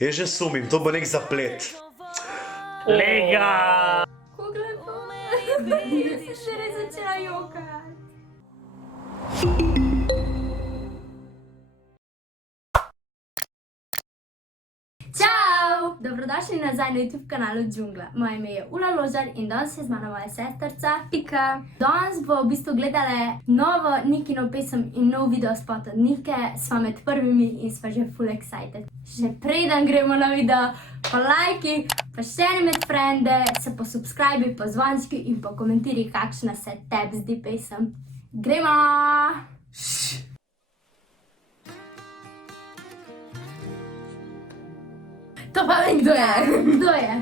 Jaz že sumim, to bo nek zaplet. Lega! Poglej pa. Jaz sem še res začela jokati. Čau! Dobrodošli nazaj na YouTube kanalu Džungla. Moje ime je Ula Ložar in danes je z mano moja sestrca Pika. Danes bo v bistvu gledala novo Nikino pesem in nov videospot od Nike. Sva med prvimi in sva že full excited. Še preden gremo na video, pa lajki, pa share med frende, se pa subscribi, pa zvončki in pa komentiraj, kakšna se tebi zdi pesem. Gremo! To pa vem, kdo je. Kdo je?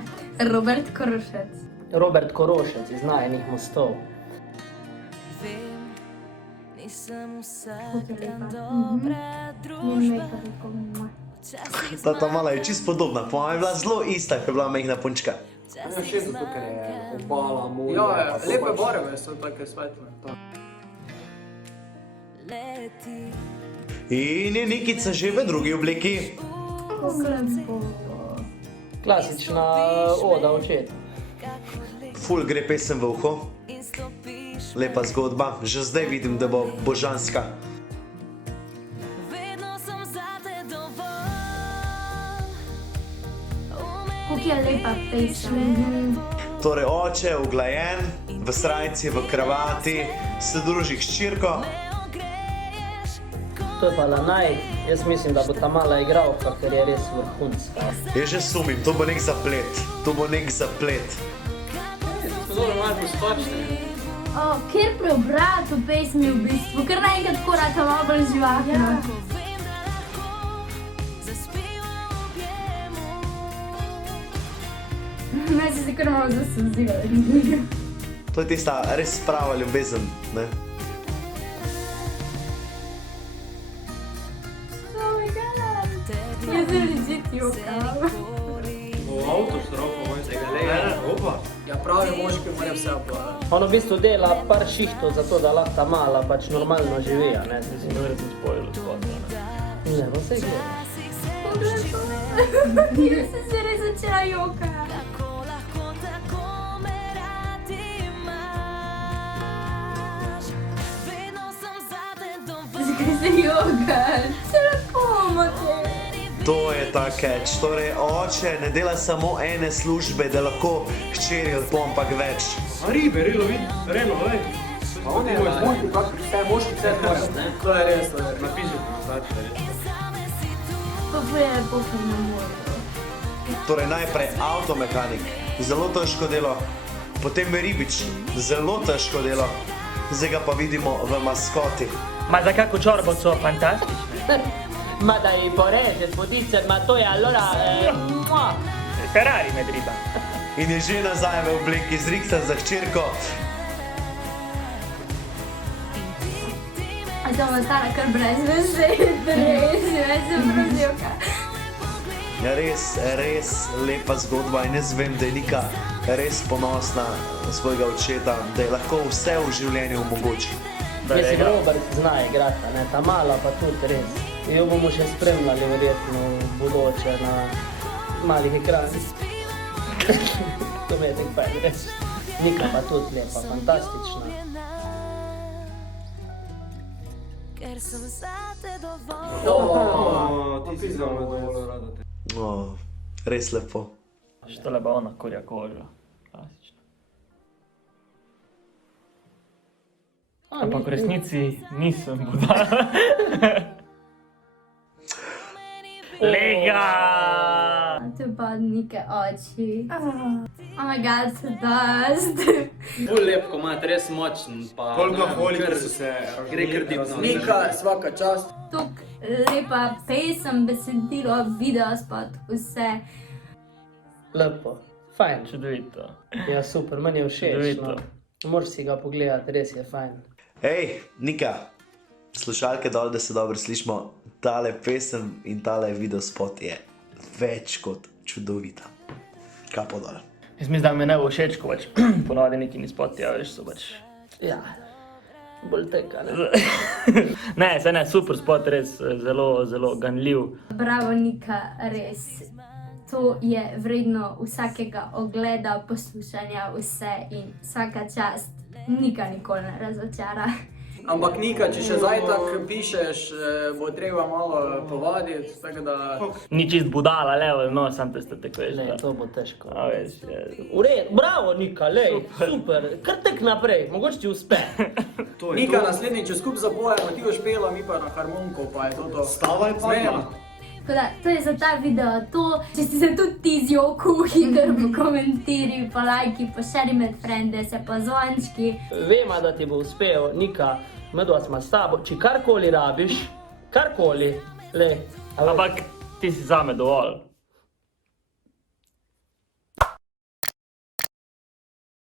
Robert Korošec. Robert Korošec iz Najenih mostov. Ta mala je čisto podobna, po mojem je bila zelo ista, ko je bila mehna punčka. Ja, še zato, ker je obala, mulja. Ja, lepe barve so take svetle. In je Nikica že v drugi obliki. Klasična oda očeta. Ful gre pesem v uho. Lepa zgodba, že zdaj vidim, da bo božanska. Kako je lepa pesem. Torej oče je uglajen, v srajci, v kravati, se druži s hčerko. To je pa Lanaj, jaz mislim, da bo ta mala igralka, ker je res vrhunska. Jaz že sumim, to bo nek zaplet. To bo nek zaplet. Pozorno malo pospačne. Kjer preobrat v pesmi v bistvu, ker naenkrat tako rata malo bolj živahna. Meni se kar malo zasuzila. To je tista res prava ljubezen, ne? Oh my god. Jaz sem legit jokala. V avto stroko, moj se ga leje. Opa. Ja, pravi moški mora vse obvladati. On v bistvu dela par šihtov za to, da lahko ta mala pač normalno živi, a ne? Si verjetno spojilo spot, ne? Ne, pa se gleda. Poglej pa. Jaz sem se res začela jokati. Zakaj se jokaš? Se lepo imate. To je ta catch. Torej, oče ne dela samo ene službe, da lahko hčeri lepo, ampak več. A ribe, rilo vidi, reno, lej. Pa on je moški, vse moški vse tvoje, ne? To je res, to je res. Napiši, znači, Pa je lepo, ker ne morem. Torej, najprej avtomehanik, zelo težko delo, potem ribič, zelo težko delo, zdaj ga pa vidimo v maskoti. Ma za kako čorbo so fantastične. Ma da ji poreže podice, ma to je allora... Ferrari med riba. In je že nazaj v obliki zrihtan za hčerko. A sem ostala kar brez besed, res, jaz sem prozivka. Ja, res lepa zgodba in jaz vem, da je Nika res ponosna na svojega očeta, da je lahko vse v življenju omogoči. Mislim, Robert zna igrati, ne? Ta mala pa tudi res. Jo bomo še spremljali verjetno bodoče na malih ekranih. To me je tako fajn reči. Nika pa tudi lepa, fantastična. ti si zelo dovolj rada te. Res lepo. Štole pa ona korja koža. Klasično. Ampak v resnici nisem budala. Lega! To je pa od Nike oči. Oh my god, so dust. Ful lep komad, res močen, pa... Koliko holika so se Gre kar dipno. Nika, svaka čast. Tuk lepa pesem, besedilo, videospot, vse. Lepo, fajn. Čudovito. Ja, super, meni je všeč. Čudovito. No. Moraš si ga pogledati, res je fajn. Hej, Nika, slušalke dol, da se dobro slišimo. Tale pesem in tale videospot je več kot čudovita. Kapo dol. Jaz mislim, da mi ne bo všeč, ko pač ponovadi neki ni spoti, a veš, so pač... Ja, bolj teka, ne? Ne, se ne, super spot, res zelo, zelo ganljiv. Bravo, Nika, res. To je vredno vsakega ogleda, poslušanja, vse in vsaka čast. Nika nikoli ne razočara. Ampak Nika, če še zdaj tako pišeš, bo treba malo povaditi, tako da... Ni čist budala, level, no, sam te ste tako veš. Ne, to bo težko. A veš, je. Bravo, Nika, lej, super. Kar tek naprej, mogoče ti uspe. Nika, naslednjič, če skupaj zapojemo, ti boš pela, mi pa na harmoniko, pa je to. Stavaj pa Smejemo. Tako da, to je za ta video to. Če si se tudi ti zjokal, hiter po komentirji, pa lajki, pa šeri med frende, se pa zvončki. Vema, da ti bo uspel, Nika, medva smo s tabo, če karkoli rabiš, karkoli, lej. Ampak ti si zame dovolj.